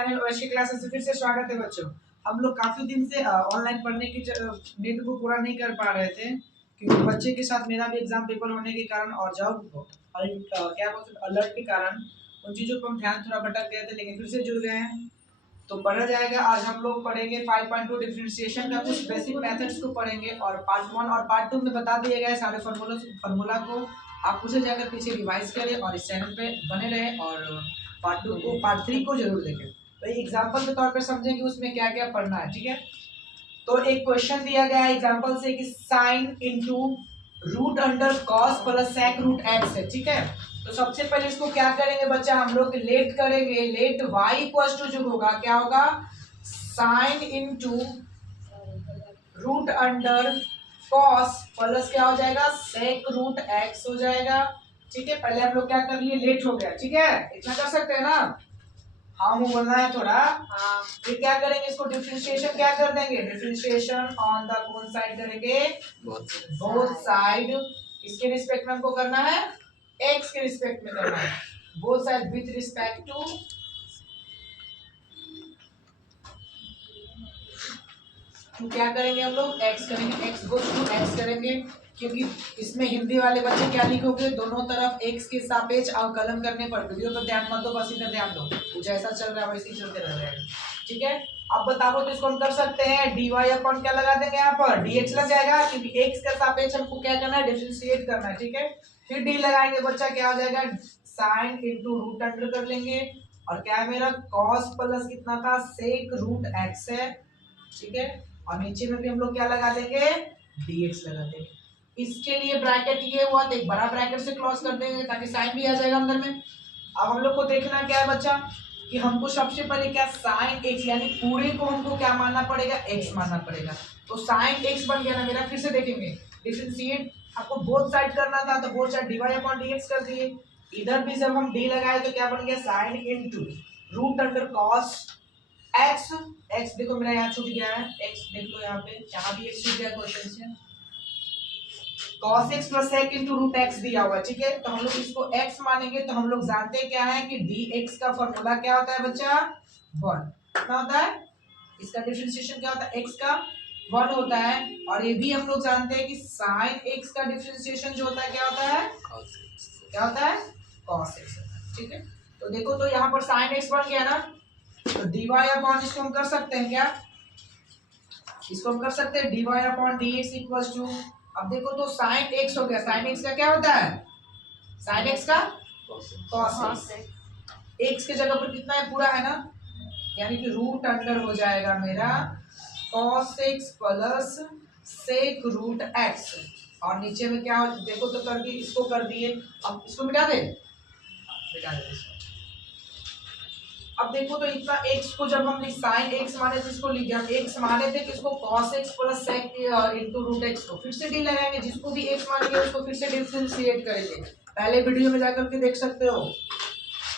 Channel OSK classes से फिर से स्वागत है बच्चों। हम लोग काफी दिन से ऑनलाइन पढ़ने की नीड को पूरा नहीं कर पा रहे थे क्योंकि बच्चे के साथ मेरा भी एग्जाम पेपर होने के कारण और जॉब और क्या बोलते हैं अलर्ट के कारण उन चीजों पर हम ध्यान थोड़ा भटक गए थे, लेकिन फिर से जुड़ गए हैं तो पढ़ा जाएगा। आज हम लोग पढ़ेंगे 5.2 डिफरेंशिएशन का कुछ बेसिक मेथड्स को पढ़ेंगे और पार्ट 1 और पार्ट 2 में बता दिए गए सारे फार्मूला को आप उसे जाकर पीछे रिवाइज करें और इस चैनल पे बने रहे और पार्ट 2 को पार्ट 3 को जरूर देखें। तो एग्जांपल के तौर पे समझें कि उसमें क्या क्या पढ़ना है, ठीक है। तो एक क्वेश्चन दिया गया है एग्जांपल से कि sine into root under cos plus sec root x है, ठीक है। तो सबसे पहले इसको क्या करेंगे बच्चा, हम लोग लेट करेंगे। लेट y इक्वल टू जो होगा क्या होगा, sine into root under cos plus क्या हो जाएगा, सेक रूट एक्स हो जाएगा, ठीक है। पहले हम लोग क्या कर लिए, लेट हो गया, ठीक है। इतना कर सकते हैं ना, हाँ वो बोलना है थोड़ा। हाँ फिर क्या करेंगे, इसको डिफरेंशिएशन क्या कर देंगे, डिफरेंशिएशन ऑन द कौन साइड करेंगे, बोथ साइड। इसके रिस्पेक्ट में हमको करना है, एक्स के रिस्पेक्ट में करना है, both side with respect to क्या करेंगे हम लोग, एक्स करेंगे, एक्स गोस टू एक्स करेंगे क्योंकि इसमें हिंदी वाले बच्चे क्या लिखोगे, दोनों तरफ एक्स के सापेक्ष अवकलन करने पर। वीडियो पर ध्यान मत दो, बस इधर ध्यान दो, कुछ ऐसा चल रहा है वैसे ही चलते रह जाएगा, ठीक है। अब बताओ तो इसको हम कर सकते हैं dy अपॉन क्या लगा देंगे यहाँ पर, dx लग जाएगा क्योंकि x का सापेक्ष हमको क्या करना है, डिफरेंशिएट करना है, ठीक है। फिर d लगाएंगे बच्चा, क्या हो जाएगा, साइन इनटू रूट अंडर कर लेंगे और क्या है मेरा cos प्लस कितना था, सेक रूट x है, ठीक है। और नीचे में भी हम लोग क्या लगा देंगे, dx लगा देंगे। इसके लिए ब्रैकेट ये हुआ तो एक बड़ा ब्रैकेट से क्लोज कर देंगे ताकि साइन भी आ जाएगा अंदर में। अब हम लोग को देखना क्या है बच्चा कि हमको सबसे पहले क्या, साइन x यानी पूरे को हमको क्या मानना पड़ेगा, x मानना पड़ेगा। तो साइन x बन गया ना मेरा, फिर से देखेंगे डिफरेंशिएट आपको बोथ साइड करना था तो both side dy upon dx कर दिए। इधर भी जब हम d लगाए तो क्या बन गया, sine into root under cos x। x देखो मेरा यहाँ छूट गया है, x देख लो यहाँ पे, यहाँ भी x छूट गया क्वेश्चन से। cos x plus sec into root x दिया हुआ, ठीक है। तो हम लोग इसको x मानेंगे तो हम लोग जानते क्या है कि dx का फॉर्मूला क्या होता है बच्चा, 1 कितना होता है, इसका डिफरेंशिएशन क्या होता है, x का 1 होता है। और ये भी हम लोग जानते हैं कि sin x का डिफरेंशिएशन जो होता है क्या होता है, क्या होता है, cos x होता है, ठीक है। तो देखो तो यहाँ पर sin x बन गया ना, तो dy अपॉन इसको हम कर सकते हैं क्या, इसको हम कर सकते हैं dy upon dx equals to, अब देखो तो sin x हो गया, sin x का क्या होता है, sin x का cos x। x के जगह पर कितना है, पूरा है ना, यानी कि रूट अंडर हो जाएगा मेरा cos x plus sec root x। और नीचे में क्या हो, देखो तो कर दिए, इसको कर दिए, अब इसको मिटा दे, मिटा दे इसको। अब देखो तो इतना x को जब हम sin x माने थे, इसको लिख दिया, x माने थे किसको, cos x plus sec into root x को, फिर से d लगाएंगे, जिसको भी x मानेंगे उसको फिर से डिफरेंशिएट करेंगे, पहले वीडियो में जाकर के देख सकते हो।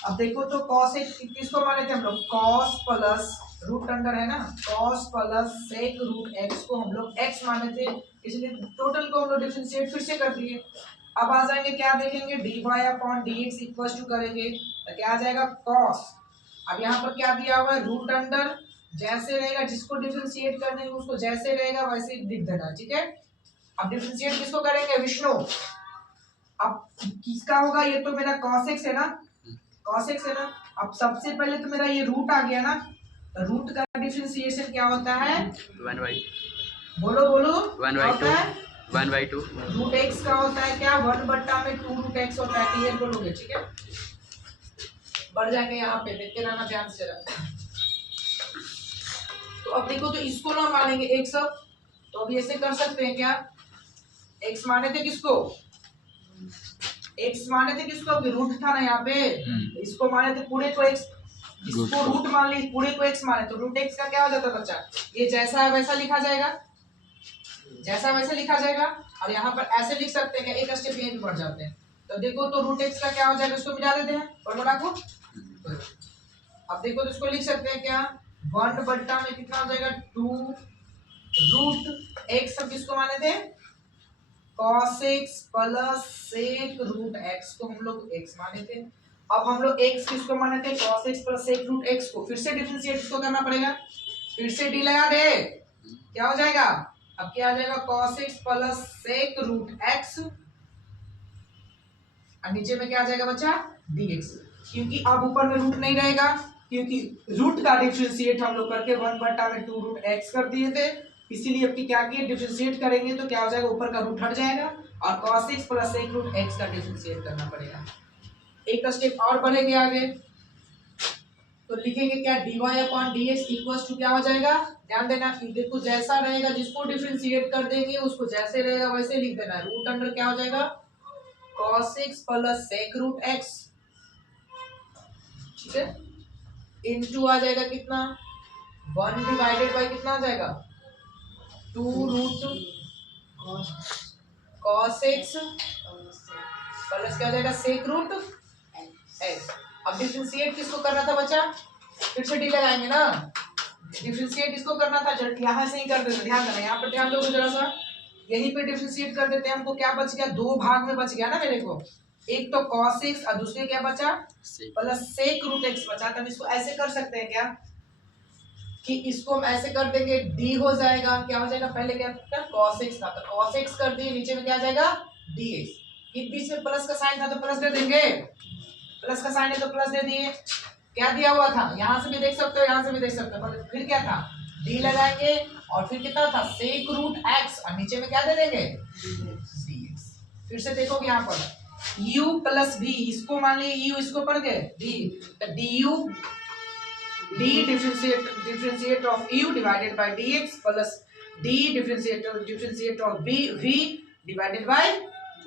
अब देखो तो cos x किसको माने थे हम लोग, cos प्लस रूट अंडर है ना, cos plus sec root x को हम लोग x माने थे, इसलिए टोटल को हम लोग डिफरेंशिएट फिर से कर दिए। अब आ जाएंगे क्या देखेंगे, dy upon dx equal to करेंगे तो क्या आ जाएगा, cos। अब यहाँ पर क्या दिया हुआ है, रूट अंडर, जैसे रहेगा जिसको डिफरेंशिएट करने उसको जैसे रहेगा वैसे लिख देना, ठीक है। अब डिफरेंशिएट किसको करेंगे, विष्णु। अब किसका होगा, ये तो मेरा cos x है ना, cos x है ना। अब सबसे पहले तो मेरा ये रूट आ गया ना, रूट का डिफरेंशिएशन क्या होता है, 1/2, बोलो बोलो, 1/2, 1/2 रूट x का होता है क्या, 1/2 रूट x होता है, क्लियर बोलोगे, ठीक है। बढ़ जाएंगे यहाँ पे, देखते रहना ध्यान से रहा। तो अब देखो तो इसको ना मानेंगे x, तो अब ऐसे कर सकते हैं क्या, x माने थे किसको, x माने थे किसको, रूट था ना यहाँ पे, इसको माने थे पूरे को x, इसको रूट मान ली, पूरे को x माने तो रूट x का क्या हो जाता है बच्चा, ये जैसा है वैसा लिखा जाएगा, जैसा वैसे लिखा जाएगा। और यहाँ पर ऐसे लिख सकते हैं, एक स्टेप ये भी बढ़ जाते हैं। तो देखो तो रूट x का क्या हो जाएगा, इसको मिला देते हैं फॉर्मूला को। अब देखो तो इसको लिख सकते हैं क्या, 1/2 में कितना हो जाएगा, 2 रूट x, हम किसको माने थे, cos x plus sec root x को हम लोग x माने थे। अब हम लोग x किसको माने थे, cos x plus sec root x को, फिर से डिफरेंशिएट इसको करना पड़ेगा, फिर से d लगा दे, क्या हो जाएगा, अब क्या आ जाएगा cos x plus sec root x, और नीचे में क्या आ जाएगा बच्चा dx, क्योंकि अब ऊपर में रूट नहीं रहेगा, क्योंकि रूट का डिफरेंशिएट हम लोग करके 1/2 रूट x कर दिए थे, इसीलिए अब क्या किए डिफरेंशिएट करेंगे तो क्या हो जाएगा, ऊपर का रूट हट जाएगा और cos x plus sec root x का डिफरेंशिएट करना पड़ेगा। एक स्टेप और बढ़ेंगे आगे, तो लिखेंगे क्या dy upon dx equals to क्या हो जाएगा, ध्यान देना कि देखो जैसा रहेगा जिसको डिफरेंशिएट कर देंगे उसको जैसे रहेगा वैसे लिख देना, रूट अंडर क्या हो जाएगा cos x plus sec root x, ठीक है, इनटू आ जाएगा कितना 1 डिवाइडेड बाय कितना आ जाएगा 2 रूट cos x प्लस क्या आ जाएगा sec रूट x। अब डिफरेंशिएट किसको करना था बच्चा, फिर से डी लगाएंगे ना, डिफरेंशिएट इसको करना था, जब यहाँ से ही कर देते, ध्यान देना यहाँ पर, ध्यान दो जरा सा, यहीं पे डिफरेंशिएट कर देते हैं, हमको क्या बच गया, दो भाग में बच गया ना मेरे को, एक तो cos x और दूसरे क्या बचा प्लस sec रूट x बचा, तो हम इसको ऐसे कर सकते हैं क्या कि इसको हम ऐसे कर देंगे d हो जाएगा, क्या हो जाएगा, पहले क्या था cos x था तो cos x कर दिए, नीचे में क्या आ जाएगा dx, इस बीच में प्लस का साइन था तो प्लस दे देंगे, प्लस का साइन है तो प्लस दे दिए, क्या दिया हुआ था यहाँ से भी देख सकते हो यहाँ से भी देख सकते हो, फिर क्या था d लगाएंगे और फिर कितना था sec रूट x और नीचे में क्या दे देंगे dx। फिर से देखोगे यहाँ पर u प्लस v, इसको मान लीजिए u, इसको पढ़ गए d, तो du d differentiate of u divided by dx plus d differentiate of v divided by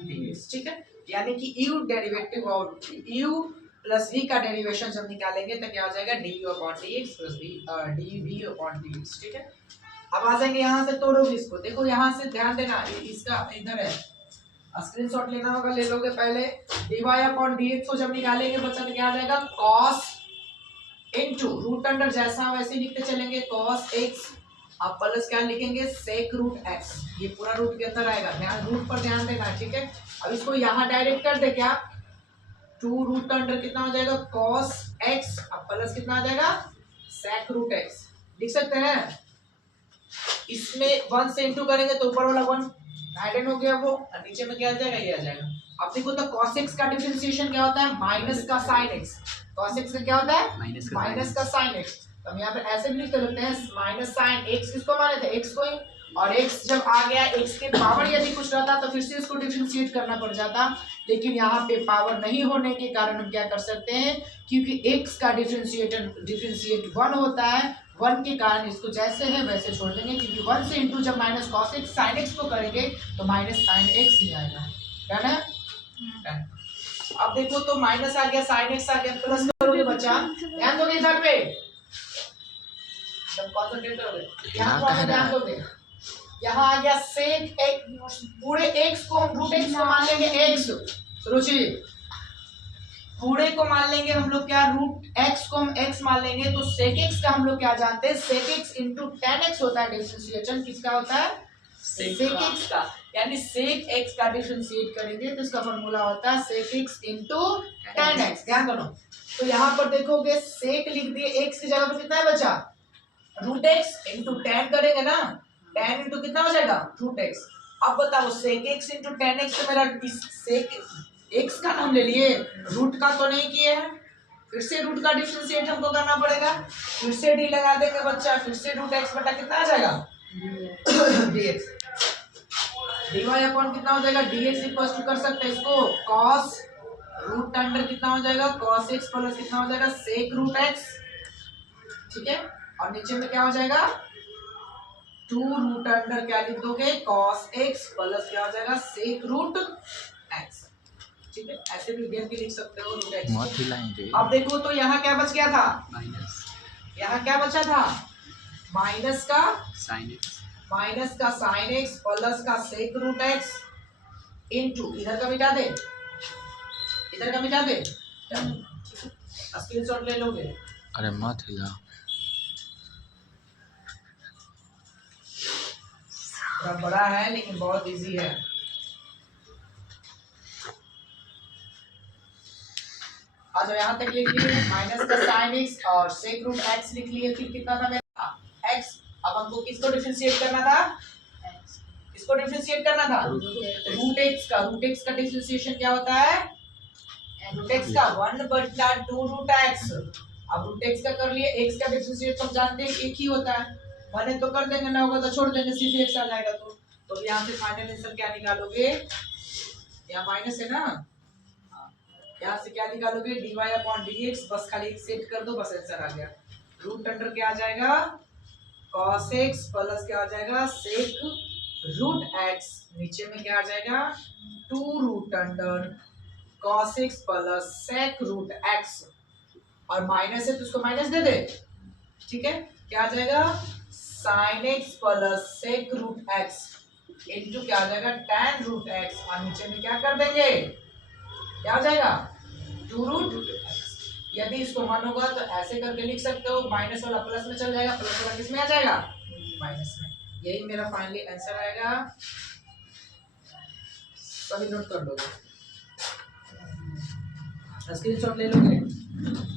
dx, ठीक है, यानी कि u डेरिवेटिव और u प्लस v का डेरिवेशन जब निकालेंगे तो क्या हो जाएगा du upon dx plus dv upon dx, ठीक है। अब आ जाएंगे यहाँ से तोड़ोगे इसको, देखो यहाँ से ध्यान देना, इसका इधर है, स्क्रीनशॉट लेना होगा, ले लोगे पहले, dy अपॉन dx को जब निकालेंगे बच्चा तो क्या आ जाएगा cos इनटू रूट अंडर जैसा वैसे लिखते चलेंगे cos x, अब प्लस क्या लिखेंगे sec रूट x, ये पूरा रूट के अंदर आएगा, ध्यान रूट पर ध्यान देना, ठीक है। अब इसको यहाँ डायरेक्ट कर दे क्या 2 रूट अंडर कितना हो जाएगा cos x, अब प्लस कितना आ जाएगा sec रूट x, लिख सकते हैं, इसमें 1 से इनटू करेंगे तो ऊपर वाला 1 हाइडन हो गया वो, और नीचे में क्या आ जाएगा ये आ जाएगा। अब देखो तो cos x का डिफरेंशिएशन क्या होता है माइनस का sin x, cos x का क्या होता है माइनस का sin x, तो हम यहाँ पे ऐसे भी लिख सकते हैं माइनस sin x, किसको माने थे x को ही, और x जब आ गया x के पावर यदि कुछ रहता तो फिर से इसको डिफरेंशिएट करना पड़ जाता, लेकिन यहाँ पे पावर नहीं होने के कारण हम क्या कर सकते हैं, क्योंकि x का डिफरेंशिएट 1 होता है, 1 के कारण इसको जैसे है वैसे छोड़ देंगे, क्योंकि 1 से इंटू जब minus cos x sin x को करेंगे तो माइनस sin x ही आएगा, डन है। अब देखो तो माइनस आ गया sin x आ गया, प्लस करोगे बच्चा, ध्यान दोगे इधर पे, जब कॉन्सेंट्रेट करोगे यहाँ पर ध्यान दोगे, यहाँ आ गया sec x, पूरे x को हम रूट x को मान लेंगे x, रुचि पूरे को मान लेंगे हम लोग क्या रूट x को हम x मान लेंगे, तो sec x का हम लोग क्या जानते हैं sec x into tan x होता है डिफरेंशिएशन, किसका होता है sec x का, यानी sec x का डिफरेंशिएट करेंगे तो इसका फॉर्मूला होता है sec x into tan x, ध्यान दोनों, तो यहाँ पर देखोगे sec लिख दिए, x की जगह पर कितना है बचा रूट x इंटू tan करेंगे ना, tan इंटू कितना हो जाएगा रूट x, अब बताओ sec x into tan x, तो मेरा sec x का नाम ले लिए, रूट का तो नहीं किए हैं, फिर से रूट का डिफरेंशिएट हमको करना पड़ेगा, फिर से d लगा देंगे बच्चा, फिर से रूट x बटा कितना आ जाएगा dx, dy अपॉन कितना हो जाएगा dx इक्वल टू कर सकते हैं इसको cos रूट अंडर कितना हो जाएगा cos x प्लस कितना हो जाएगा sec रूट x, ठीक है, और नीचे में क्या हो जाएगा 2 रूट अंडर क्या लिख दोगे cos x प्लस क्या हो जाएगा sec रूट x, ठीक है, ऐसे भी गेम भी लिख सकते हो रूट x। अब देखो तो यहाँ क्या बच गया था माइनस, यहाँ क्या बचा था माइनस का sin x sin x plus का sec रूट x इनटू इधर का मिटा दे, इधर का मिटा दे, स्क्रीनशॉट ले लोगे, अरे मत हिला, थोड़ा बड़ा है लेकिन बहुत इजी है। आ जाओ यहाँ तक लिख लिए, माइनस का साइन एक्स और सेक रूट एक्स लिख लिए। फिर कितना था मेरा एक्स। अब हमको किसको डिफरेंशिएट करना था, किसको डिफरेंशिएट करना था, रूट एक्स का। रूट एक्स का डिफरेंशिएशन क्या होता है, रूट एक्स का 1/2 रूट एक्स। अब रूट एक्स का कर लिए, एक्स का डिफरेंशिएट तो जानते हैं एक ही होता है, माने तो कर देंगे, ना होगा तो छोड़ देंगे, सीधे एक्स आ जाएगा। तो यहाँ से फाइनल आंसर क्या निकालोगे, यहाँ माइनस है ना, यहाँ से क्या निकालोगे dy/dx, बस खाली एक सेट कर दो, बस आंसर आ गया। रूट अंडर क्या आ जाएगा cos x प्लस क्या आ जाएगा sec रूट x, नीचे में क्या आ जाएगा 2 root under cos x plus sec root x, और माइनस है तो उसको माइनस दे दे, ठीक है। क्या आ जाएगा sin x plus sec root x into क्या आ जाएगा tan रूट x, और नीचे में क्या कर देंगे, क्या आ जाएगा 2 रूट। यदि इसको मन होगा तो ऐसे करके लिख सकते हो, माइनस वाला प्लस में चल जाएगा, प्लस वाला किस में आ जाएगा, माइनस में। यही मेरा फाइनली आंसर आएगा। सभी नोट कर लो, स्क्रीनशॉट ले लोगे।